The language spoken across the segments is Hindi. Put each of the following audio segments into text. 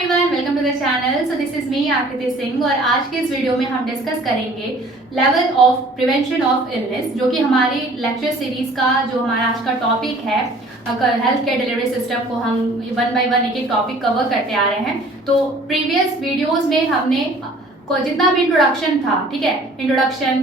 Everyone, welcome to the channel. So this is me Aakriti Singh और आज के इस वीडियो में हम डिस्कस करेंगे level of prevention of illness, जो कि हमारी लेक्चर सीरीज का जो हमारा आज का टॉपिक है। हेल्थ केयर डिलीवरी सिस्टम को हम वन बाय वन एक एक टॉपिक कवर करते आ रहे हैं। तो प्रीवियस वीडियोस में हमने जितना भी इंट्रोडक्शन था, ठीक है, इंट्रोडक्शन,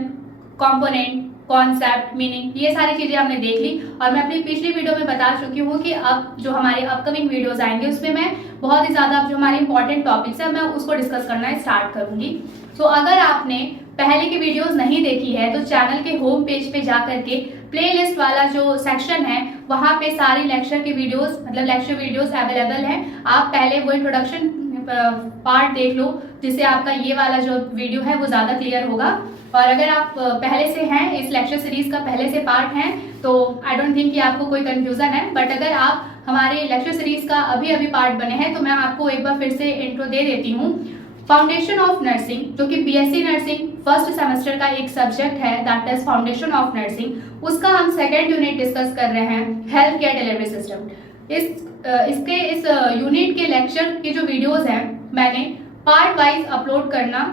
कंपोनेंट, कॉन्सेप्ट, मीनिंग, ये सारी चीजें हमने देख ली। और मैं अपनी पिछली वीडियो में बता चुकी हूँ कि अब जो हमारे अपकमिंग वीडियोस आएंगे उसमें मैं बहुत ही ज्यादा जो हमारे इंपॉर्टेंट टॉपिक्स है मैं उसको डिस्कस करना स्टार्ट करूंगी। तो अगर आपने पहले की वीडियोस नहीं देखी है तो चैनल के होम पेज पे जा करके प्लेलिस्ट वाला जो सेक्शन है वहां पे सारी लेक्चर की वीडियोस, मतलब लेक्चर वीडियोस अवेलेबल है। आप पहले वो इंट्रोडक्शन पार्ट देख लो, जिससे आपका ये वाला जो वीडियो है वो ज्यादा क्लियर होगा। और अगर आप पहले से हैं, इस लेक्चर सीरीज का पहले से पार्ट हैं, तो आई डोंट थिंक कि आपको कोई कंफ्यूजन है। बट अगर आप हमारे लेक्चर सीरीज का अभी पार्ट बने हैं तो मैं आपको एक बार फिर से इंट्रो दे देती हूँ। फाउंडेशन ऑफ नर्सिंग, जो कि बीएससी नर्सिंग फर्स्ट सेमेस्टर का एक सब्जेक्ट है, that is foundation of nursing, उसका हम सेकेंड यूनिट डिस्कस कर रहे हैं, हेल्थ केयर डिलीवरी सिस्टम। इस यूनिट के लेक्चर की जो वीडियोस हैं मैंने पार्ट वाइज अपलोड करना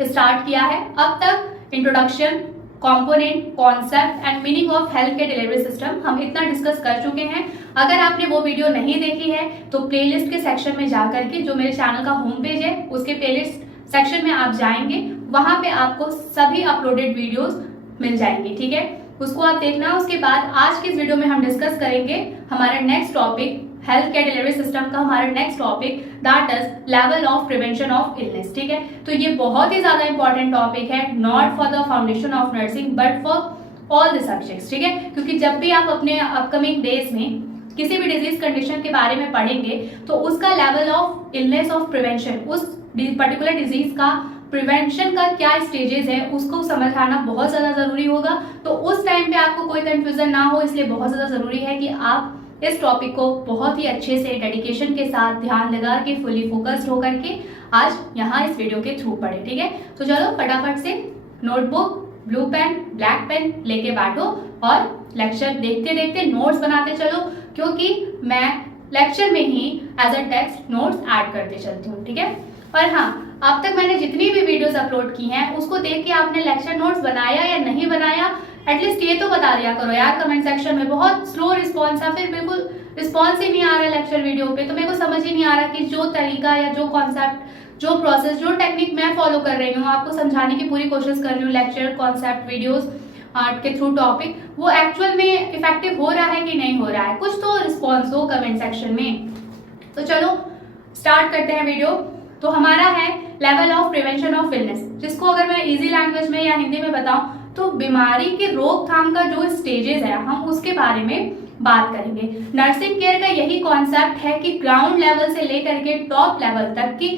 स्टार्ट किया है। अब तक introduction, component, concept and meaning of health care delivery system हम इतना डिस्कस कर चुके हैं। अगर आपने वो वीडियो नहीं देखी है तो प्लेलिस्ट के सेक्शन में जाकर के, जो मेरे चैनल का होम पेज है उसके प्लेलिस्ट सेक्शन में आप जाएंगे, वहां पे आपको सभी अपलोडेड वीडियोस मिल जाएंगी, ठीक है, उसको आप देखना। उसके बाद आज की इस वीडियो में हम डिस्कस करेंगे हमारा next topic, health care delivery system का हमारा next topic, that is level of prevention of illness, ठीक है। तो ये बहुत ही ज्यादा इंपॉर्टेंट टॉपिक है, not for the foundation of nursing but for all the subjects, ठीक है। क्योंकि जब भी आप अपने अपकमिंग डेज में किसी भी डिजीज कंडीशन के बारे में पढ़ेंगे तो उसका level of illness of prevention, उस पर्टिकुलर डिजीज का प्रिवेंशन का क्या स्टेजेस है उसको समझाना बहुत ज्यादा जरूरी होगा। तो उस टाइम पे आपको कोई कंफ्यूजन ना हो, इसलिए बहुत ज्यादा जरूरी है कि आप इस टॉपिक को बहुत ही अच्छे से डेडिकेशन के साथ ध्यान लगा के फुली फोकस्ड होकर के आज यहाँ इस वीडियो के थ्रू पढ़े, ठीक है। तो चलो फटाफट से notebook, blue pen, black pen लेके बैठो और लेक्चर देखते देखते नोट्स बनाते चलो, क्योंकि मैं लेक्चर में ही as a text notes add करते चलती हूँ, ठीक है। और हाँ, अब तक मैंने जितनी भी वीडियोस अपलोड की हैं उसको देख के आपने लेक्चर नोट्स बनाया या नहीं बनाया, एटलीस्ट ये तो बता दिया करो यार कमेंट सेक्शन में। बहुत स्लो रिस्पॉन्स है, फिर बिल्कुल रिस्पॉन्स ही नहीं आ रहा लेक्चर वीडियो पे, तो मेरे को समझ ही नहीं आ रहा कि जो तरीका या जो कॉन्सेप्ट, जो प्रोसेस, जो टेक्निक मैं फॉलो कर रही हूँ, आपको समझाने की पूरी कोशिश कर रही हूँ लेक्चर, कॉन्सेप्ट, वीडियोस के थ्रू टॉपिक, वो एक्चुअल में इफेक्टिव हो रहा है कि नहीं हो रहा है, कुछ तो रिस्पॉन्स हो कमेंट सेक्शन में। तो चलो स्टार्ट करते हैं वीडियो। तो हमारा है level of prevention of illness, जिसको अगर मैं इजी लैंग्वेज में या हिंदी में बताऊं तो बीमारी की रोकथाम का जो स्टेजेस है हम उसके बारे में बात करेंगे। नर्सिंग केयर का यही कॉन्सेप्ट है कि ग्राउंड लेवल से लेकर के टॉप लेवल तक की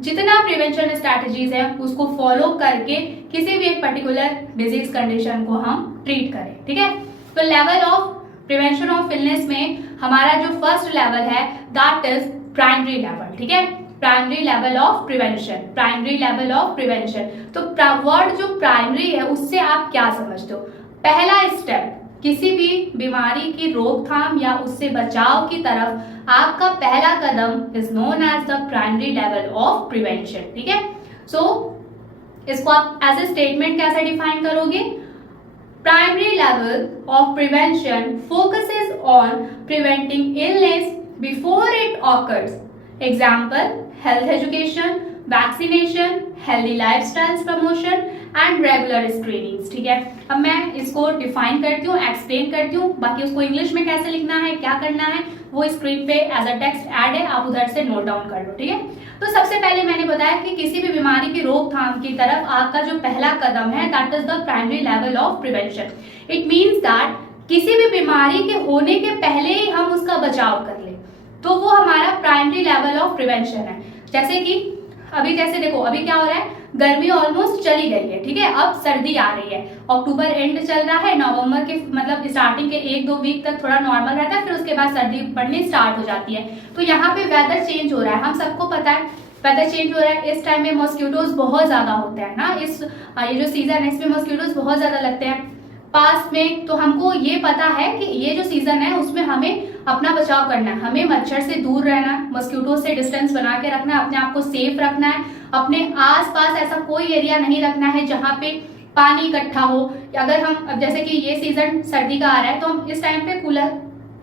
जितना प्रिवेंशन स्ट्रैटेजीज है उसको फॉलो करके किसी भी एक पर्टिकुलर डिजीज कंडीशन को हम ट्रीट करें, ठीक है। तो level of prevention of illness में हमारा जो फर्स्ट लेवल है दैट इज प्राइमरी लेवल, ठीक है, primary level of prevention, primary level of prevention. तो वर्ड जो प्राइमरी है उससे आप क्या समझते हो? पहला स्टेप किसी भी बीमारी की रोकथाम या उससे बचाव की तरफ आपका पहला कदम is known as the primary level of prevention, ठीक है। सो इसको आप एज ए स्टेटमेंट कैसे डिफाइन करोगे? Primary level of prevention focuses on preventing illness before it occurs. Example, health education, vaccination, healthy lifestyles promotion and regular screenings, ठीक है। अब मैं इसको डिफाइन करती हूँ, एक्सप्लेन करती हूँ, बाकी उसको इंग्लिश में कैसे लिखना है, क्या करना है, वो स्क्रीन पे एज अ टेक्स्ट ऐड है, आप उधर से नोट डाउन कर लो, ठीक है। तो सबसे पहले मैंने बताया कि किसी भी बीमारी की रोकथाम की तरफ आपका जो पहला कदम है that is the primary level of prevention. It means that किसी भी बीमारी के होने के पहले ही हम उसका बचाव कर ले, तो वो हमारा प्राइमरी लेवल ऑफ प्रिवेंशन है। जैसे कि अभी जैसे देखो, अभी क्या हो रहा है, गर्मी ऑलमोस्ट चली गई है, ठीक है, अब सर्दी आ रही है, अक्टूबर एंड चल रहा है, नवंबर के मतलब स्टार्टिंग के 1-2 वीक तक थोड़ा नॉर्मल रहता है, फिर उसके बाद सर्दी पड़नी स्टार्ट हो जाती है। तो यहाँ पे वेदर चेंज हो रहा है, हम सबको पता है वेदर चेंज हो रहा है। इस टाइम में मॉस्किटोज बहुत ज्यादा होते हैं ना, ये जो सीजन है इसमें मॉस्किटोज बहुत ज्यादा लगते हैं पास में। तो हमको ये पता है कि ये जो सीजन है उसमें हमें अपना बचाव करना है, हमें मच्छर से दूर रहना है, मॉस्किटो से डिस्टेंस बना के रखना है, अपने आप को सेफ रखना है, अपने आसपास ऐसा कोई एरिया नहीं रखना है जहाँ पे पानी इकट्ठा हो। अगर हम जैसे कि ये सीजन सर्दी का आ रहा है तो हम इस टाइम पे कूलर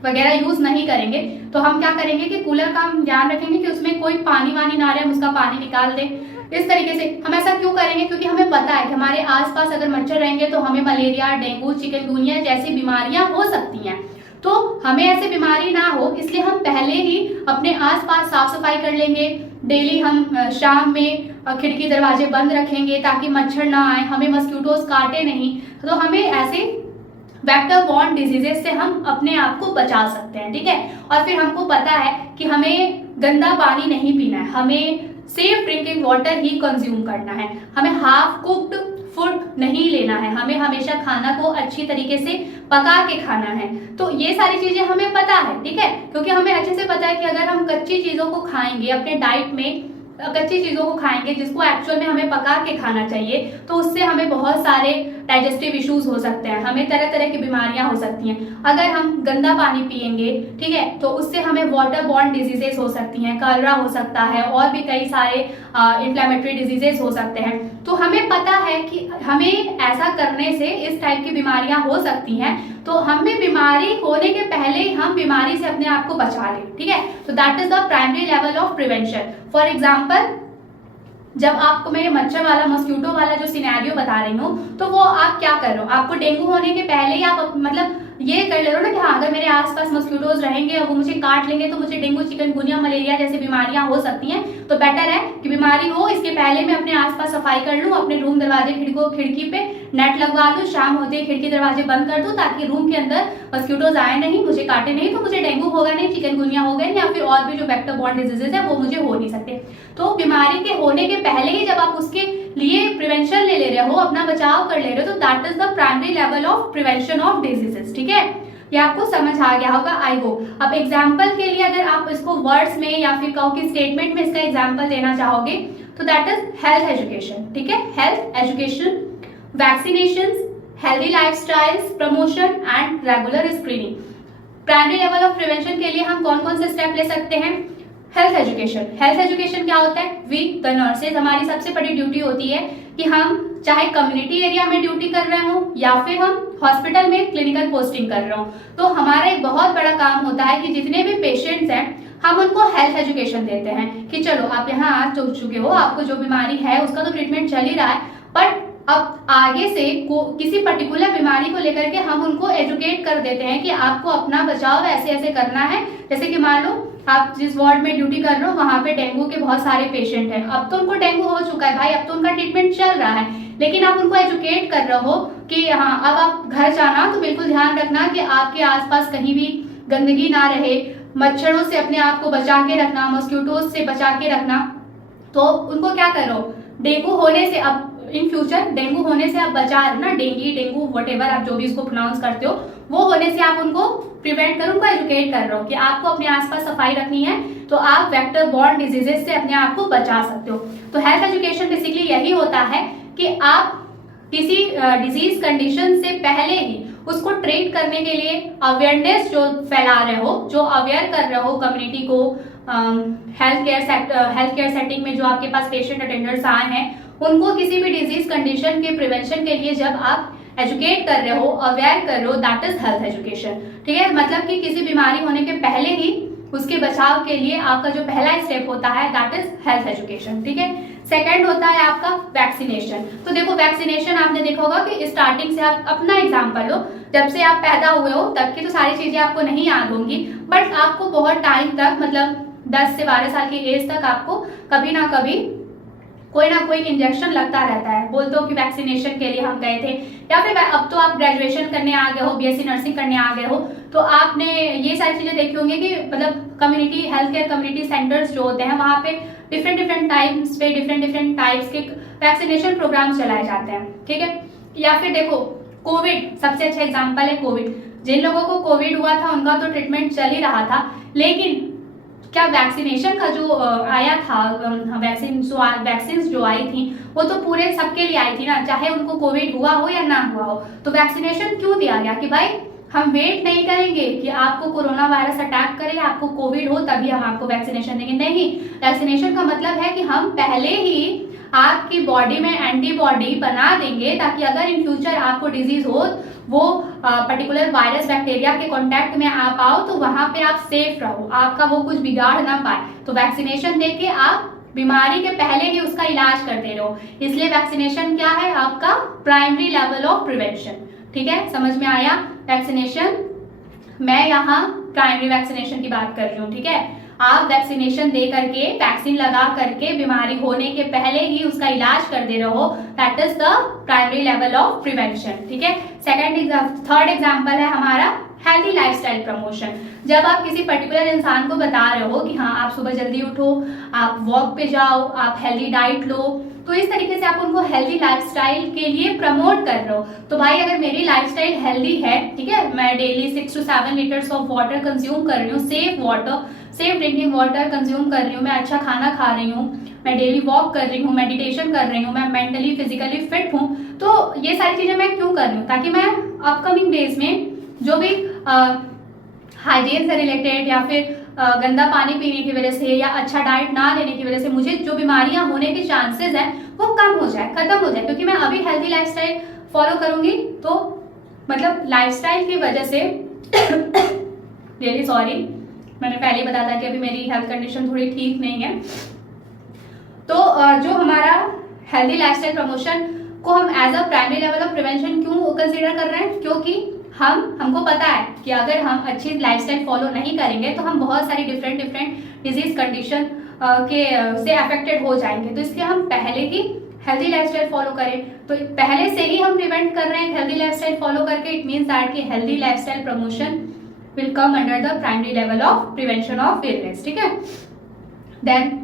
वगैरह यूज नहीं करेंगे, तो हम क्या करेंगे कि कूलर का हम ध्यान रखेंगे कि उसमें कोई पानी वानी ना रहे, हम उसका पानी निकाल दें। इस तरीके से हम ऐसा क्यों करेंगे, क्योंकि हमें पता है कि हमारे आसपास अगर मच्छर रहेंगे तो हमें मलेरिया, डेंगू, चिकनगुनिया जैसी बीमारियां हो सकती हैं। तो हमें ऐसी बीमारी ना हो इसलिए हम पहले ही अपने आसपास साफ सफाई कर लेंगे। डेली हम शाम में खिड़की दरवाजे बंद रखेंगे ताकि मच्छर ना आए, हमें मॉस्किटोज काटे नहीं। तो हमें ऐसे वेक्टर बॉर्न डिजीजेस से हम अपने आप को बचा सकते हैं, ठीक है। और फिर हमको पता है कि हमें गंदा पानी नहीं पीना है, हमें सेफ ड्रिंकिंग वाटर ही कंज्यूम करना है, हमें हाफ कुक्ड फूड नहीं लेना है, हमें हमेशा खाना को अच्छी तरीके से पका के खाना है। तो ये सारी चीजें हमें पता है, ठीक है, क्योंकि हमें अच्छे से पता है कि अगर हम कच्ची चीजों को खाएंगे, अपने डाइट में कच्ची चीजों को खाएंगे जिसको एक्चुअल में हमें पका के खाना चाहिए, तो उससे हमें बहुत सारे डाइजेस्टिव इश्यूज हो सकते हैं, हमें तरह तरह की बीमारियां हो सकती हैं। अगर हम गंदा पानी पिएंगे, ठीक है, तो उससे हमें वाटर बॉर्न डिजीजेस हो सकती हैं, कलरा हो सकता है और भी कई सारे इन्फ्लेमेटरी डिजीजेस हो सकते हैं। तो हमें पता है कि हमें ऐसा करने से इस टाइप की बीमारियां हो सकती हैं, तो हमें बीमारी होने के पहले ही हम बीमारी से अपने आप को बचा लें, ठीक है। तो that is the primary level of prevention. For example, जब आपको मैं मच्छर वाला, मॉस्किटो वाला जो सिनेरियो बता रही हूँ, तो वो आप क्या कर रहे हो, आपको डेंगू होने के पहले ही आप मतलब ये कर ले रहे हो ना कि हाँ, अगर मेरे आसपास मॉस्किटोज रहेंगे और वो मुझे काट लेंगे तो मुझे डेंगू, चिकनगुनिया, मलेरिया जैसी बीमारियां हो सकती हैं। तो बेटर है कि बीमारी हो इसके पहले मैं अपने आसपास सफाई कर लूं, अपने रूम दरवाजे खिड़की पे नेट लगवा दूं, शाम होते ही खिड़की दरवाजे बंद कर दूं ताकि रूम के अंदर मॉस्किटोज आए नहीं, मुझे काटे नहीं, तो मुझे डेंगू होगा नहीं, चिकनगुनिया हो गए या फिर और भी जो वेक्टर बॉर्न डिजीजेज है वो मुझे हो नहीं सकते। तो बीमारी के होने के पहले ही जब आप उसके लिए प्रिवेंशन ले रहे हो, अपना बचाव कर ले रहे हो, तो that is the primary level of prevention of diseases, ठीक है। ये आपको समझ आ गया होगा, आई होप। अब एग्जाम्पल के लिए अगर आप इसको वर्ड्स में या फिर कहो कि स्टेटमेंट में इसका एग्जाम्पल देना चाहोगे तो दैट इज हेल्थ एजुकेशन, ठीक है। Health education, vaccinations, healthy lifestyles promotion and regular screening. Primary level of prevention के लिए हम कौन कौन से स्टेप ले सकते हैं? Health education. हेल्थ एजुकेशन क्या होता है? वी द नर्सेज, हमारी सबसे बड़ी ड्यूटी होती है कि हम चाहे कम्युनिटी एरिया में ड्यूटी कर रहे हो या फिर हम हॉस्पिटल में क्लिनिकल पोस्टिंग कर रहे हो, तो हमारा एक बहुत बड़ा काम होता है कि जितने भी पेशेंट्स हैं हम उनको हेल्थ एजुकेशन देते हैं कि चलो आप यहाँ आ चुके हो, आपको जो बीमारी है उसका तो ट्रीटमेंट चल ही रहा है, बट अब आगे से किसी पर्टिकुलर बीमारी को लेकर के हम उनको एजुकेट कर देते हैं कि आपको अपना बचाव ऐसे ऐसे करना है। जैसे कि मान लो आप जिस वार्ड में ड्यूटी कर रहे हो वहां पे डेंगू के बहुत सारे पेशेंट हैं, अब तो उनको डेंगू हो चुका है भाई, अब तो उनका ट्रीटमेंट चल रहा है, लेकिन आप उनको एजुकेट कर रहे हो कि हाँ अब आप घर जाना तो बिल्कुल ध्यान रखना कि आपके आसपास कहीं भी गंदगी ना रहे, मच्छरों से अपने आप को बचा के रखना, मॉस्किटोज से बचा के रखना। तो उनको क्या करो, डेंगू होने से अब इन फ्यूचर डेंगू होने से आप बचा रहे हो ना, डेंगू व्हाटएवर आप जो भी इसको प्रोनाउंस करते हो, वो होने से आप उनको प्रिवेंट करो, उनको एजुकेट कर रहे हो कि आपको अपने आसपास सफाई रखनी है, तो आप वेक्टर बॉर्न डिजीजेस से अपने आप को बचा सकते हो। तो हेल्थ एजुकेशन बेसिकली यही होता है कि आप किसी डिजीज कंडीशन से पहले ही उसको ट्रीट करने के लिए अवेयरनेस जो फैला रहे हो, जो अवेयर कर रहे हो कम्युनिटी को, हेल्थ केयर सेटिंग में जो आपके पास पेशेंट अटेंडर्स आए हैं उनको किसी भी डिजीज कंडीशन के प्रिवेंशन के लिए जब आप एजुकेट कर रहे हो, अवेयर कर रहे हो, दैट इज हेल्थ एजुकेशन, ठीक है। मतलब कि किसी बीमारी होने के पहले ही उसके बचाव के लिए आपका जो पहला स्टेप होता है दैट इज हेल्थ एजुकेशन, ठीक है। सेकंड होता है आपका वैक्सीनेशन। तो देखो वैक्सीनेशन आपने देखा होगा कि स्टार्टिंग से आप अपना एग्जांपल लो, जब से आप पैदा हुए हो तब की तो सारी चीजें आपको नहीं याद होंगी, बट आपको बहुत टाइम तक मतलब 10 से 12 साल की एज तक आपको कभी ना कभी कोई ना कोई इंजेक्शन लगता रहता है। बोलते हो कि वैक्सीनेशन के लिए हम गए थे, या फिर अब तो आप ग्रेजुएशन करने आ गए हो, बीएससी नर्सिंग करने आ गए हो, तो आपने ये सारी चीजें देखी होंगी कि मतलब community health care community centres जो होते हैं वहाँ पे डिफरेंट टाइम्स पे डिफरेंट टाइप्स के वैक्सीनेशन प्रोग्राम चलाए जाते हैं, ठीक है। या फिर देखो कोविड सबसे अच्छा एग्जाम्पल है। कोविड, जिन लोगों को कोविड हुआ था उनका तो ट्रीटमेंट चल ही रहा था, लेकिन क्या वैक्सीनेशन का जो आया था, वैक्सीन जो आई थी वो तो पूरे सबके लिए आई थी ना, चाहे उनको कोविड हुआ हो या ना हुआ हो। तो वैक्सीनेशन क्यों दिया गया कि भाई हम वेट नहीं करेंगे कि आपको कोरोना वायरस अटैक करे, आपको कोविड हो तभी हम आपको वैक्सीनेशन देंगे, नहीं। वैक्सीनेशन का मतलब है कि हम पहले ही आपकी बॉडी में एंटीबॉडी बना देंगे ताकि अगर इन फ्यूचर आपको डिजीज हो, वो पर्टिकुलर वायरस बैक्टीरिया के कांटेक्ट में आप आओ तो वहां पे आप सेफ रहो, आपका वो कुछ बिगाड़ ना पाए। तो वैक्सीनेशन देके आप बीमारी के पहले ही उसका इलाज करते रहो। इसलिए वैक्सीनेशन क्या है? आपका प्राइमरी लेवल ऑफ प्रिवेंशन। ठीक है, समझ में आया? वैक्सीनेशन, मैं यहाँ प्राइमरी वैक्सीनेशन की बात कर रही हूँ। ठीक है, आप वैक्सीनेशन दे करके, वैक्सीन लगा करके बीमारी होने के पहले ही उसका इलाज कर दे रहो, that is the primary level of prevention. ठीक है, थर्ड एग्जाम्पल है हमारा हेल्थी लाइफस्टाइल प्रमोशन। जब आप किसी पर्टिकुलर इंसान को बता रहे हो कि हाँ आप सुबह जल्दी उठो, आप वॉक पे जाओ, आप हेल्दी डाइट लो, तो इस तरीके से आप उनको हेल्दी लाइफस्टाइल के लिए प्रमोट कर रहे हो। तो भाई अगर मेरी लाइफस्टाइल हेल्दी है, ठीक है, मैं daily 6 to 7 litres of water consume कर रही हूँ, सेफ ड्रिंकिंग वाटर कंज्यूम कर रही हूँ, मैं अच्छा खाना खा रही हूँ, मैं डेली वॉक कर रही हूँ, मेडिटेशन कर रही हूँ, मैं मेंटली फिजिकली फिट हूँ, तो ये सारी चीजें मैं क्यों कर रही हूँ? ताकि मैं अपकमिंग डेज में जो भी हाइजीन से रिलेटेड या फिर गंदा पानी पीने की वजह से या अच्छा डाइट ना लेने की वजह से मुझे जो बीमारियां होने के चांसेस हैं वो कम हो जाए, खत्म हो जाए, क्योंकि मैं अभी हेल्दी लाइफस्टाइल फॉलो करूंगी। तो मतलब लाइफस्टाइल की वजह से रियली सॉरी, मैंने पहले ही बताया था कि अभी मेरी हेल्थ कंडीशन थोड़ी ठीक नहीं है। तो जो हमारा हेल्दी लाइफस्टाइल प्रमोशन को हम as a primary level of prevention क्यों कंसीडर कर रहे हैं? क्योंकि हमको पता है कि अगर हम अच्छी लाइफस्टाइल फॉलो नहीं करेंगे तो हम बहुत सारी डिफरेंट डिजीज कंडीशन के से अफेक्टेड हो जाएंगे। तो इसलिए हम पहले ही हेल्दी लाइफस्टाइल फॉलो करें, तो पहले से ही हम प्रिवेंट कर रहे हैं हेल्दी लाइफस्टाइल फॉलो करके। इट मीन्स दैट कि healthy lifestyle promotion will come under the primary level of prevention of illness. ठीक है, देन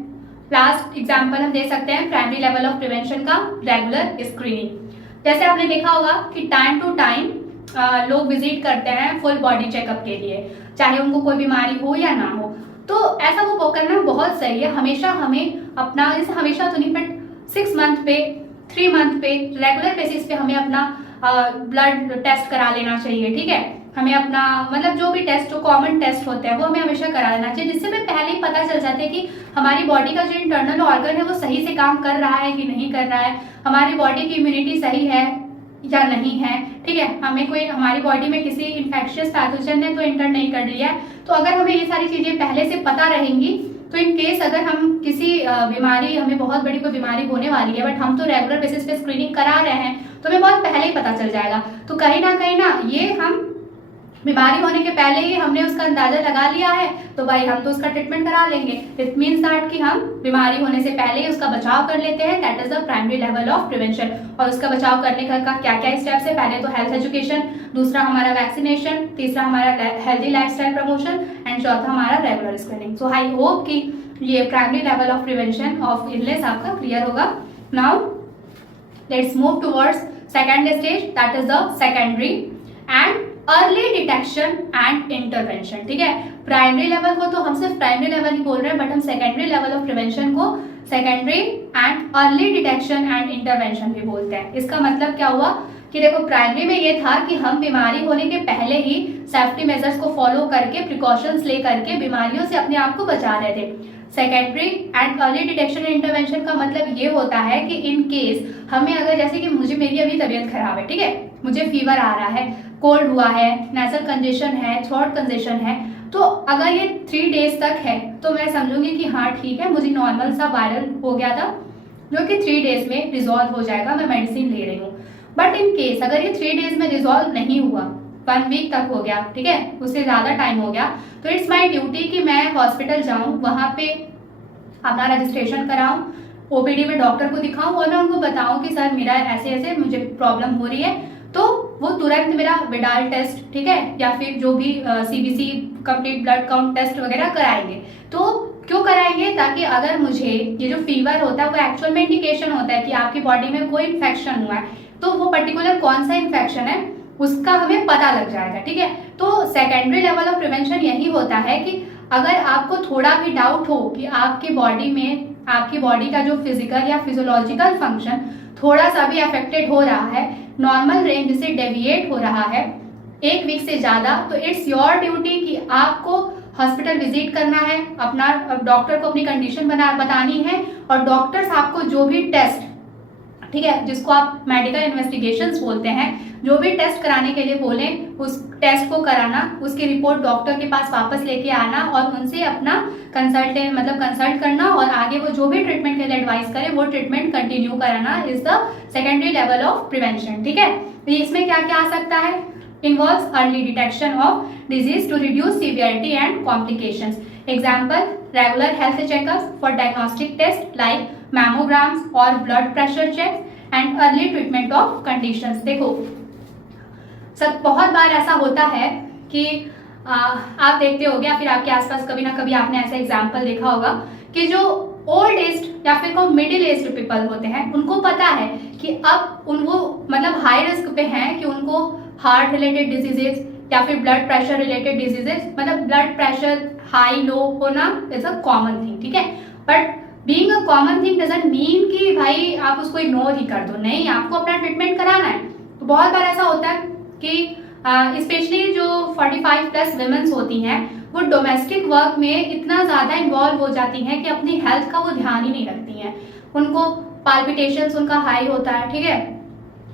लास्ट एग्जाम्पल हम दे सकते हैं प्राइमरी लेवल ऑफ प्रिवेंशन का, रेगुलर स्क्रीनिंग। जैसे आपने देखा होगा कि टाइम टू टाइम लोग विजिट करते हैं फुल बॉडी चेकअप के लिए, चाहे उनको कोई बीमारी हो या ना हो। तो ऐसा वो करना बहुत सही है। हमेशा हमें अपना, जैसे हमेशा तो नहीं बट 6 मंथ पे, 3 मंथ पे, रेगुलर बेसिस पे हमें अपना ब्लड टेस्ट करा लेना चाहिए। ठीक है, हमें अपना मतलब जो भी टेस्ट, जो कॉमन टेस्ट होते हैं वो हमें हमेशा करा लेना चाहिए, जिससे हमें पहले ही पता चल जाता है कि हमारी बॉडी का जो इंटरनल ऑर्गन है वो सही से काम कर रहा है कि नहीं कर रहा है, हमारी बॉडी की इम्यूनिटी सही है या नहीं है। ठीक है, हमें कोई हमारी बॉडी में किसी इन्फेक्शियस पैथोजन ने तो एंटर नहीं कर लिया है। तो अगर हमें ये सारी चीजें पहले से पता रहेंगी तो इन केस अगर हम किसी बीमारी, हमें बहुत बड़ी कोई बीमारी होने वाली है बट हम तो रेगुलर बेसिस पे स्क्रीनिंग करा रहे हैं, तो हमें बहुत पहले ही पता चल जाएगा। तो कहीं ना ये हम बीमारी होने के पहले ही हमने उसका अंदाजा लगा लिया है, तो भाई हम तो उसका ट्रीटमेंट करा लेंगे। इट मीन्स दैट कि हम बीमारी होने से पहले ही उसका बचाव कर लेते हैं, that is the primary level of prevention. और उसका बचाव करने का क्या क्या स्टेप्स है? पहले तो हेल्थ एजुकेशन, दूसरा हमारा वैक्सीनेशन, तीसरा हमारा हेल्दी लाइफस्टाइल प्रमोशन एंड चौथा हमारा regular screening. So I hope कि ये primary level of prevention of illness आपका क्लियर होगा। Now let's move towards second stage, that is the secondary and early detection and intervention. ठीक है, प्राइमरी लेवल को तो हम सिर्फ प्राइमरी लेवल ही बोल रहे हैं, बट हम सेकेंडरी लेवल ऑफ प्रिवेंशन को secondary and early detection and intervention भी बोलते हैं। इसका मतलब क्या हुआ कि देखो, प्राइमरी में ये था कि हम बीमारी होने के पहले ही सेफ्टी मेजर्स को फॉलो करके, प्रिकॉशंस ले करके बीमारियों से अपने आप को बचा रहे थे। Secondary and early detection and intervention का मतलब ये होता है कि इन केस हमें अगर, जैसे कि मेरी अभी तबीयत खराब है, ठीक है, मुझे फीवर आ रहा है, कोल्ड हुआ है, नेजल कंजेशन है, थ्रोट कंजेशन है, तो अगर ये 3 डेज तक है तो मैं समझूंगी कि हाँ ठीक है, मुझे नॉर्मल सा वायरल हो गया था जो कि 3 डेज में रिजॉल्व हो जाएगा, मैं मेडिसिन ले रही हूँ। बट इन केस अगर ये 3 डेज में रिजॉल्व नहीं हुआ, 1 वीक तक हो गया, ठीक है, उससे ज्यादा टाइम हो गया, तो इट्स माई ड्यूटी कि मैं हॉस्पिटल जाऊँ, वहां पे अपना रजिस्ट्रेशन कराऊं, ओपीडी में डॉक्टर को दिखाऊं और मैं उनको बताऊं कि सर मेरा ऐसे ऐसे मुझे प्रॉब्लम हो रही है, तो वो तुरंत मेरा विडाल टेस्ट, ठीक है, या फिर जो भी CBC complete blood count test वगैरह कराएंगे। तो क्यों कराएंगे? ताकि अगर मुझे ये जो फीवर होता है वो एक्चुअल में इंडिकेशन होता है कि आपकी बॉडी में कोई इन्फेक्शन हुआ है, तो वो पर्टिकुलर कौन सा इन्फेक्शन है उसका हमें पता लग जाएगा। ठीक है, तो सेकेंडरी लेवल ऑफ प्रिवेंशन यही होता है कि अगर आपको थोड़ा भी डाउट हो कि आपकी बॉडी में, आपकी बॉडी का जो फिजिकल या फिजियोलॉजिकल फंक्शन थोड़ा सा भी अफेक्टेड हो रहा है, नॉर्मल रेंज से डेविएट हो रहा है, 1 वीक से ज़्यादा, तो इट्स योर ड्यूटी कि आपको हॉस्पिटल विजिट करना है, अपना डॉक्टर को अपनी कंडीशन बतानी है, और डॉक्टर्स आपको जो भी टेस्ट, ठीक है, जिसको आप मेडिकल इन्वेस्टिगेशंस बोलते हैं, जो भी टेस्ट कराने के लिए बोले उस टेस्ट को कराना, उसकी रिपोर्ट डॉक्टर के पास वापस लेके आना और उनसे अपना कंसल्ट करना, और आगे वो जो भी ट्रीटमेंट के लिए एडवाइस करे वो ट्रीटमेंट कंटिन्यू कराना is the secondary level of prevention. ठीक है, तो इसमें क्या क्या आ सकता है? involves early detection of disease to reduce severity and complications. Example, regular health checkups for diagnostic tests like mammograms or blood pressure checks and early treatment of conditions. देखो सब बहुत बार ऐसा होता है कि आप देखते होगे या फिर आपके आसपास कभी ना कभी आपने ऐसा एग्जाम्पल देखा होगा कि जो ओल्ड एज या फिर को मिडिल एज पीपल होते हैं, उनको पता है कि अब उनको मतलब हाई रिस्क पे हैं कि उनको हार्ट रिलेटेड डिजीजेज या फिर ब्लड प्रेशर रिलेटेड डिजीजेज, मतलब ब्लड प्रेशर हाई लो होना इज अ कॉमन थिंग। ठीक है, but being a common thing doesn't mean कि भाई आप उसको इग्नोर ही कर दो, नहीं, आपको अपना ट्रीटमेंट कराना है। तो बहुत बार ऐसा होता है कि स्पेशली जो 45 प्लस वुमेन्स होती हैं वो डोमेस्टिक वर्क में इतना ज़्यादा इन्वॉल्व हो जाती हैं कि अपनी हेल्थ का वो ध्यान ही नहीं रखती हैं। उनको पाल्पिटेशंस उनका हाई होता है, ठीक है,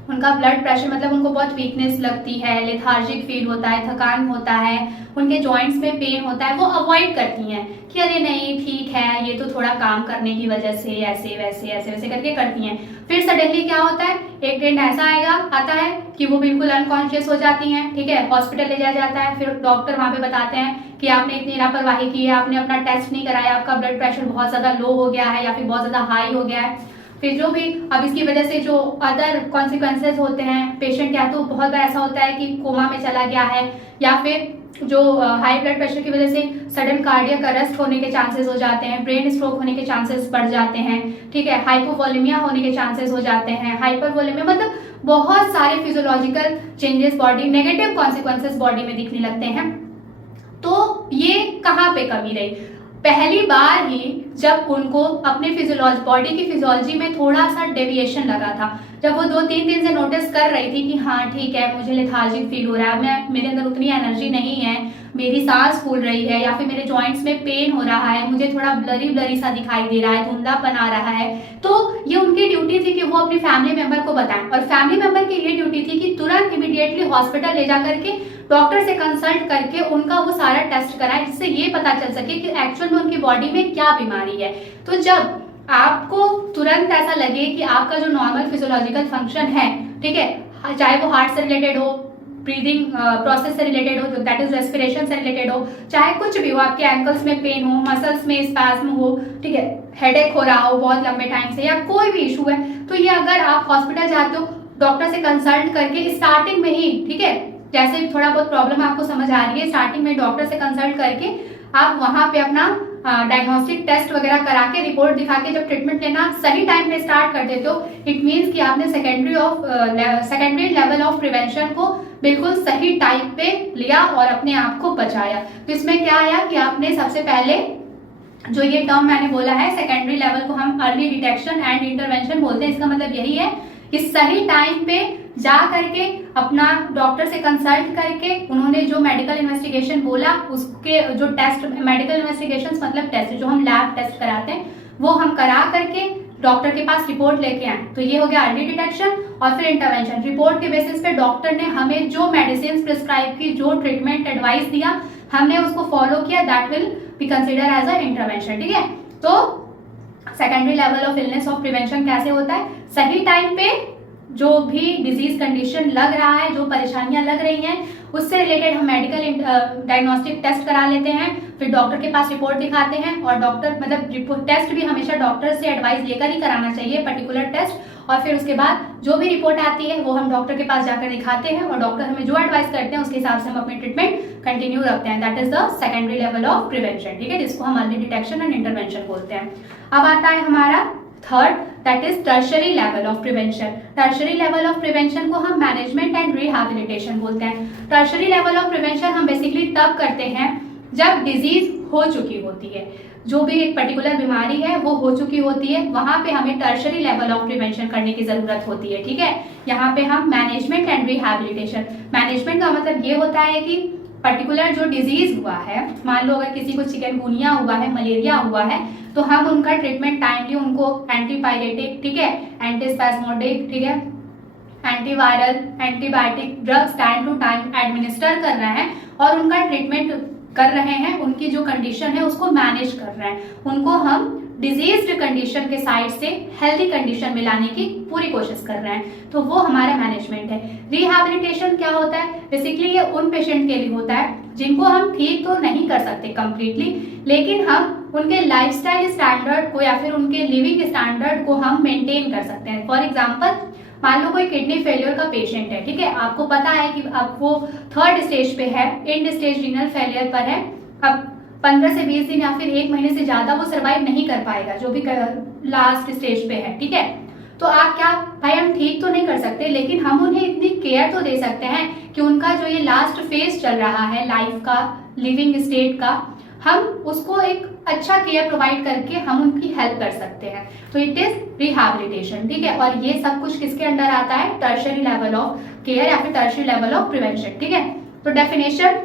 उनका ब्लड प्रेशर मतलब उनको बहुत वीकनेस लगती है, लेथार्जिक फील होता है, थकान होता है, उनके जॉइंट्स में पेन होता है, वो अवॉइड करती हैं कि अरे नहीं ठीक है, ये तो थोड़ा काम करने की वजह से ऐसे वैसे करके करती हैं। फिर सडनली क्या होता है, एक दिन ऐसा आता है कि वो बिल्कुल अनकॉन्शियस हो जाती हैं। ठीक है, हॉस्पिटल ले जाया जाता है, फिर डॉक्टर वहाँ पे बताते हैं कि आपने इतनी लापरवाही की है, आपने अपना टेस्ट नहीं कराया, आपका ब्लड प्रेशर बहुत ज़्यादा लो हो गया है या फिर बहुत ज़्यादा हाई हो गया है। फिर जो भी अब इसकी वजह से जो अदर कॉन्सिक्वेंसेज होते हैं, पेशेंट या तो बहुत बार ऐसा होता है कि कोमा में चला गया है, या फिर जो हाई ब्लड प्रेशर की वजह से सडन कार्डियक अरेस्ट होने के चांसेस हो जाते हैं, ब्रेन स्ट्रोक होने के चांसेस बढ़ जाते हैं। ठीक है, हाइपोवोलेमिया होने के चांसेस हो जाते हैं, हाइपरवोलेमिया, मतलब बहुत सारे physiological changes body, negative consequences body में दिखने लगते हैं। तो ये कहाँ पे कमी रही? पहली बार ही जब उनको अपने बॉडी की फिजियोलॉजी में थोड़ा सा डेविएशन लगा था, जब वो 2-3 दिन से नोटिस कर रही थी कि हाँ ठीक है, मुझे लेथार्जिक फील हो रहा है, मेरे अंदर उतनी एनर्जी नहीं है, मेरी सांस फूल रही है, या फिर मेरे जॉइंट्स में पेन हो रहा है, मुझे थोड़ा ब्लरी सा दिखाई दे रहा है, धुंधलापन आ रहा है, तो ये उनकी ड्यूटी थी कि वो अपनी फैमिली मेंबर को बताएं। और फैमिली मेंबर की ये ड्यूटी थी कि तुरंत इमीडिएटली हॉस्पिटल ले जा करके डॉक्टर से कंसल्ट करके उनका वो सारा टेस्ट कराएं, जिससे ये पता चल सके कि एक्चुअल में उनकी बॉडी में क्या बीमारी है। तो जब आपको तुरंत ऐसा लगे कि आपका जो नॉर्मल फिजियोलॉजिकल फंक्शन है, ठीक है, चाहे वो हार्ट से रिलेटेड हो, ब्रीदिंग प्रोसेस से रिलेटेड हो, दैट इज रेस्पिरेशन से रिलेटेड हो, चाहे कुछ भी हो, आपके एंकल्स में पेन हो, मसल्स में स्पैज्म हो, ठीक है, हेडेक हो रहा हो बहुत लंबे टाइम से, या कोई भी इशू है, तो ये अगर आप हॉस्पिटल जाते हो डॉक्टर से कंसल्ट करके स्टार्टिंग में ही, ठीक है, जैसे थोड़ा बहुत प्रॉब्लम आपको समझ आ रही है, स्टार्टिंग में डॉक्टर से कंसल्ट करके आप वहां पे अपना डायग्नोस्टिक टेस्ट वगैरह करा के रिपोर्ट दिखा के जब ट्रीटमेंट लेना सही टाइम पे स्टार्ट कर देते हो, इट मीन्स कि आपने सेकेंडरी लेवल ऑफ प्रिवेंशन को बिल्कुल सही टाइम पे लिया और अपने आप को बचाया। तो इसमें क्या आया कि आपने सबसे पहले जो ये टर्म मैंने बोला है सेकेंडरी लेवल को हम अर्ली डिटेक्शन एंड इंटरवेंशन बोलते हैं, इसका मतलब यही है कि सही टाइम पे जा करके अपना डॉक्टर से कंसल्ट करके उन्होंने जो मेडिकल इन्वेस्टिगेशन बोला उसके जो टेस्ट, मेडिकल इन्वेस्टिगेशन मतलब टेस्ट जो हम लैब टेस्ट कराते हैं वो हम करा करके डॉक्टर के पास रिपोर्ट लेके आए। तो ये हो गया अर्ली डिटेक्शन। और फिर इंटरवेंशन, रिपोर्ट के बेसिस पे डॉक्टर ने हमें जो मेडिसिन प्रिस्क्राइब की, जो ट्रीटमेंट एडवाइस दिया, हमने उसको फॉलो किया, that will be consider as a intervention. ठीक है, तो secondary level of illness of prevention कैसे होता है? सही टाइम पे जो भी डिजीज कंडीशन लग रहा है, जो परेशानियां लग रही हैं, उससे रिलेटेड हम मेडिकल डायग्नोस्टिक टेस्ट करा लेते हैं, फिर डॉक्टर के पास रिपोर्ट दिखाते हैं, और डॉक्टर मतलब टेस्ट भी हमेशा डॉक्टर से एडवाइस लेकर ही कराना चाहिए, पर्टिकुलर टेस्ट। और फिर उसके बाद जो भी रिपोर्ट आती है वो हम डॉक्टर के पास जाकर दिखाते हैं, और डॉक्टर हमें जो एडवाइस करते हैं उसके हिसाब से हम अपनी ट्रीटमेंट कंटिन्यू रखते हैं। That is the secondary level of prevention. ठीक है, जिसको हम अर्ली डिटेक्शन एंड इंटरवेंशन बोलते हैं। अब आता है हमारा third, that is tertiary level of prevention. Tertiary level of prevention को हम मैनेजमेंट एंड रिहैबिलिटेशन बोलते हैं। टर्शरी लेवल ऑफ प्रिवेंशन हम बेसिकली तब करते हैं जब डिजीज हो चुकी होती है। जो भी एक पर्टिकुलर बीमारी है वो हो चुकी होती है, वहां पे हमें टर्शरी लेवल ऑफ प्रिवेंशन करने की जरूरत होती है। ठीक है, यहाँ पे हम मैनेजमेंट एंड रिहैबिलिटेशन, मैनेजमेंट का मतलब ये होता है कि पर्टिकुलर जो डिजीज हुआ है, मान लो अगर किसी को चिकनगुनिया हुआ है, मलेरिया हुआ है, तो हम उनका ट्रीटमेंट टाइमली उनको एंटीपायरेटिक, ठीक है, एंटीस्पैस्मोडिक, ठीक है, antiviral, antibiotic drugs time to time administer कर रहे हैं और उनका ट्रीटमेंट कर रहे हैं, उनकी जो कंडीशन है उसको मैनेज कर रहे हैं, उनको हम डिजीज्ड कंडीशन के साइड से हेल्दी कंडीशन में लाने की पूरी कोशिश कर रहे हैं, तो वो हमारा मैनेजमेंट है। रिहैबिलिटेशन क्या होता है? बेसिकली ये उन पेशेंट के लिए होता है जिनको हम ठीक तो नहीं कर सकते कंप्लीटली, लेकिन हम उनके लाइफस्टाइल स्टैंडर्ड को या फिर उनके लिविंग स्टैंडर्ड को हम मेंटेन कर सकते हैं। फॉर एग्जांपल, मान लो कोई किडनी फेलियर का पेशेंट है, ठीक है, आपको पता है कि अब वो 3rd स्टेज पे है, एंड स्टेज रीनल फेलियर पर है, अब 15 से 20 दिन या फिर 1 महीने से ज्यादा वो सर्वाइव नहीं कर पाएगा, जो भी लास्ट स्टेज पे है। ठीक है, तो आप क्या भाई, हम ठीक तो नहीं कर सकते, लेकिन हम उन्हें इतनी केयर तो दे सकते हैं कि उनका जो ये लास्ट फेज चल रहा है लाइफ का, लिविंग स्टेट का, हम उसको एक अच्छा केयर प्रोवाइड करके हम उनकी हेल्प कर सकते हैं। तो इट इज रिहैबिलिटेशन। ठीक है, और ये सब कुछ किसके अंडर आता है? टर्शरी लेवल ऑफ केयर या फिर टर्शरी लेवल ऑफ प्रिवेंशन। ठीक है, तो definition,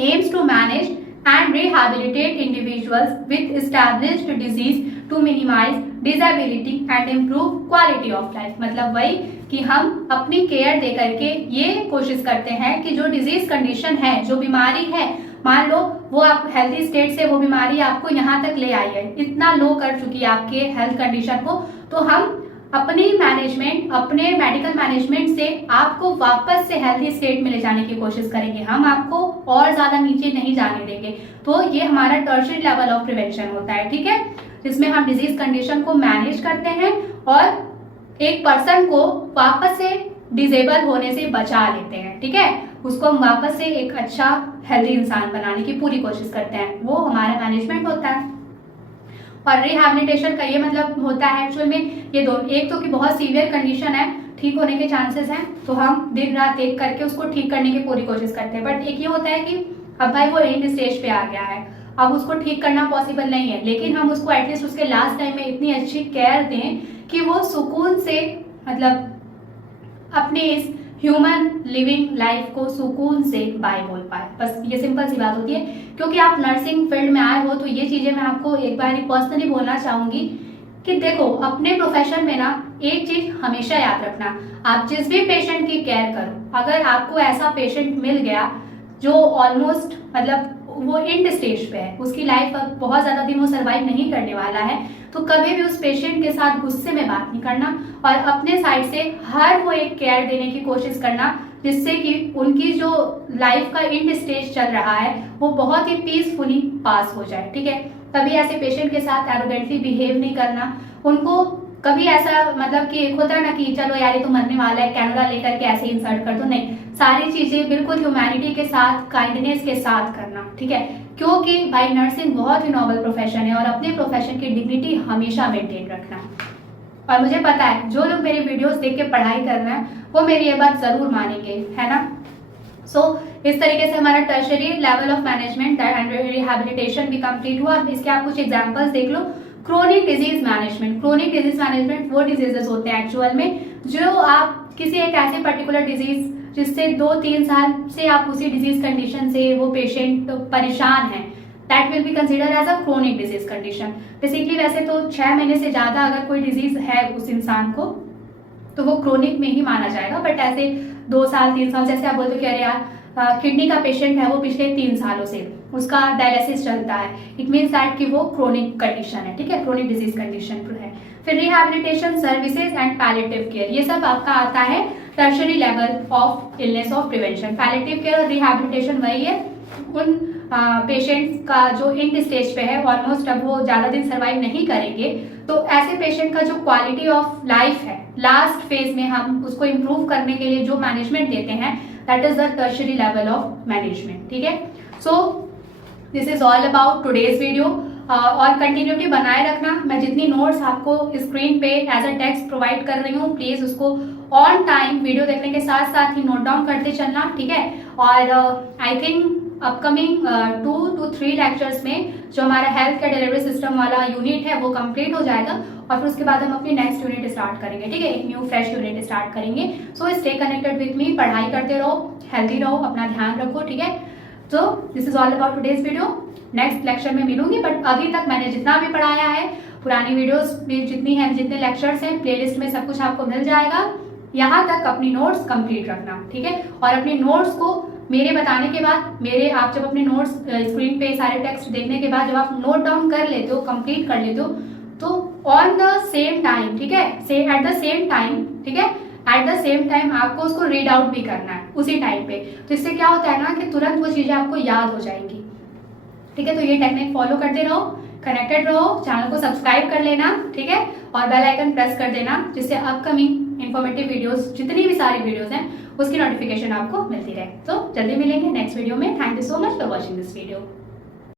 aims to manage and rehabilitate individuals with established disease to minimize disability and improve quality of life. मतलब वही कि हम अपनी केयर दे करके ये कोशिश करते हैं कि जो डिजीज कंडीशन है, जो बीमारी है, मान लो वो आप हेल्थी स्टेट से वो बीमारी आपको यहाँ तक ले आई है, इतना लो कर चुकी है आपके हेल्थ कंडीशन को, तो हम अपनी मैनेजमेंट, अपने मेडिकल मैनेजमेंट से आपको वापस से हेल्थी स्टेट में ले जाने की कोशिश करेंगे, हम आपको और ज्यादा नीचे नहीं जाने देंगे। तो ये हमारा टर्शरी लेवल ऑफ प्रिवेंशन होता है। ठीक है, जिसमें हम डिजीज कंडीशन को मैनेज करते हैं और एक पर्सन को वापस से डिसेबल होने से बचा लेते हैं। ठीक है, उसको हम वापस से एक अच्छा हेल्दी इंसान बनाने की पूरी कोशिश करते हैं, वो हमारा मैनेजमेंट होता है। और रिहैबिलिटेशन का ये मतलब होता है एक्चुअल में ये दोनों, एक तो कि बहुत सीवियर कंडीशन है, ठीक होने के चांसेस हैं, तो हम दिन रात एक करके उसको ठीक करने की पूरी कोशिश करते हैं। बट एक ये होता है कि अब भाई वो एंड स्टेज पे आ गया है, अब उसको ठीक करना पॉसिबल नहीं है, लेकिन हम उसको एटलीस्ट उसके लास्ट टाइम में इतनी अच्छी केयर दें कि वो सुकून से, मतलब अपने इस ह्यूमन लिविंग लाइफ को सुकून से बाय बोल पाए। बस ये सिंपल सी बात होती है। क्योंकि आप नर्सिंग फील्ड में आए हो तो ये चीजें मैं आपको एक बार पर्सनली बोलना चाहूंगी कि देखो, अपने प्रोफेशन में ना एक चीज हमेशा याद रखना, आप जिस भी पेशेंट की केयर करो, अगर आपको ऐसा पेशेंट मिल गया जो ऑलमोस्ट, मतलब वो एंड स्टेज पे है, उसकी लाइफ बहुत ज्यादा दिन वो सर्वाइव नहीं करने वाला है, तो कभी भी उस पेशेंट के साथ गुस्से में बात नहीं करना और अपने साइड से हर वो एक केयर देने की कोशिश करना, जिससे कि उनकी जो लाइफ का एंड स्टेज चल रहा है वो बहुत ही पीसफुली पास हो जाए। ठीक है, कभी ऐसे पेशेंट के साथ एरोगेंटली बिहेव नहीं करना, उनको कभी ऐसा, मतलब कि एक होता है ना कि चलो यार ये तो मरने वाला है, कैमरा लेकर के ऐसे इंसल्ट कर दो, नहीं, सारी चीजें बिल्कुल ह्यूमैनिटी के साथ, काइंडनेस के साथ करना। ठीक है, क्योंकि भाई नर्सिंग बहुत ही नोबल प्रोफेशन है और अपने प्रोफेशन की डिग्निटी हमेशा मेंटेन रखना। और मुझे पता है जो लोग मेरे वीडियोस देख के पढ़ाई कर रहे हैं वो मेरी ये बात जरूर मानेंगे, है ना। सो इस तरीके से हमारा tertiary level of management and rehabilitation भी कंप्लीट हुआ। अब इसके आप कुछ एग्जांपल्स देख लो। Chronic disease management, chronic disease management वो डिजीजेस होते हैं एक्चुअल में जो आप किसी एक ऐसे पर्टिकुलर डिजीज जिससे 2-3 साल से आप उसी डिजीज कंडीशन से वो पेशेंट परेशान है, that will be consider as a chronic disease condition. Basically वैसे तो 6 महीने से ज्यादा अगर कोई डिजीज है उस इंसान को तो वो क्रोनिक में ही माना जाएगा, बट ऐसे 2 साल 3 साल, जैसे आप बोलते हो कि अरे यार किडनी का पेशेंट है, वो पिछले 3 सालों से उसका डायलिसिस चलता है, इट मीन्स दैट कि वो क्रोनिक कंडीशन है। ठीक है, क्रोनिक डिजीज कंडीशन है। फिर rehabilitation services and palliative care, ये सब आपका आता है tertiary level of illness of prevention. Palliative care और रिहैबिलिटेशन वही है उन पेशेंट्स का जो एंड स्टेज पे है, ऑलमोस्ट अब वो ज्यादा दिन सर्वाइव नहीं करेंगे, तो ऐसे पेशेंट का जो क्वालिटी ऑफ लाइफ है लास्ट फेज में हम उसको इम्प्रूव करने के लिए जो मैनेजमेंट देते हैं, that is the tertiary level of management. ठीक है, सो this is all about today's video. और कंटिन्यूटी बनाए रखना, मैं जितनी नोट्स आपको स्क्रीन पे एज अ टेक्स्ट प्रोवाइड कर रही हूँ, प्लीज उसको ऑन टाइम वीडियो देखने के साथ साथ ही नोट डाउन करते चलना। ठीक है, और I think upcoming 2 to 3 lectures में जो हमारा हेल्थ केयर डिलीवरी सिस्टम वाला यूनिट है वो कंप्लीट हो जाएगा और फिर उसके बाद हम अपनी नेक्स्ट यूनिट स्टार्ट करेंगे, ठीक है, एक न्यू फ्रेश यूनिट स्टार्ट करेंगे। So stay connected with me, पढ़ाई करते रहो, हेल्थी रहो, अपना ध्यान रखो, ठीक है। सो this is all about today's video. Next lecture में मिलूंगी, बट अभी तक मैंने जितना भी पढ़ाया है, पुरानी वीडियोस भी जितनी है, जितने लेक्चर्स हैं, प्लेलिस्ट में सब कुछ आपको मिल जाएगा। यहाँ तक अपनी नोट्स कंप्लीट रखना, ठीक है। और अपनी नोट्स को मेरे बताने के बाद, आप जब अपने नोट्स स्क्रीन पे सारे टेक्स्ट देखने के बाद जब आप नोट डाउन कर लेते हो, कंप्लीट कर लेते हो, तो ऑन द सेम टाइम, ठीक है, एट द सेम टाइम, ठीक है, एट द सेम टाइम आपको उसको रीड आउट भी करना है उसी टाइम पे। तो इससे क्या होता है ना कि तुरंत वो चीजें आपको याद हो जाएंगी, ठीक है। तो ये टेक्निक फॉलो करते रहो, कनेक्टेड रहो, चैनल को सब्सक्राइब कर लेना, ठीक है, और बेल आइकन प्रेस कर देना, जिससे अपकमिंग इन्फॉर्मेटिव वीडियोस, जितनी भी सारी वीडियोस हैं, उसकी नोटिफिकेशन आपको मिलती रहे। तो जल्दी मिलेंगे नेक्स्ट वीडियो में। Thank you so much for watching this video.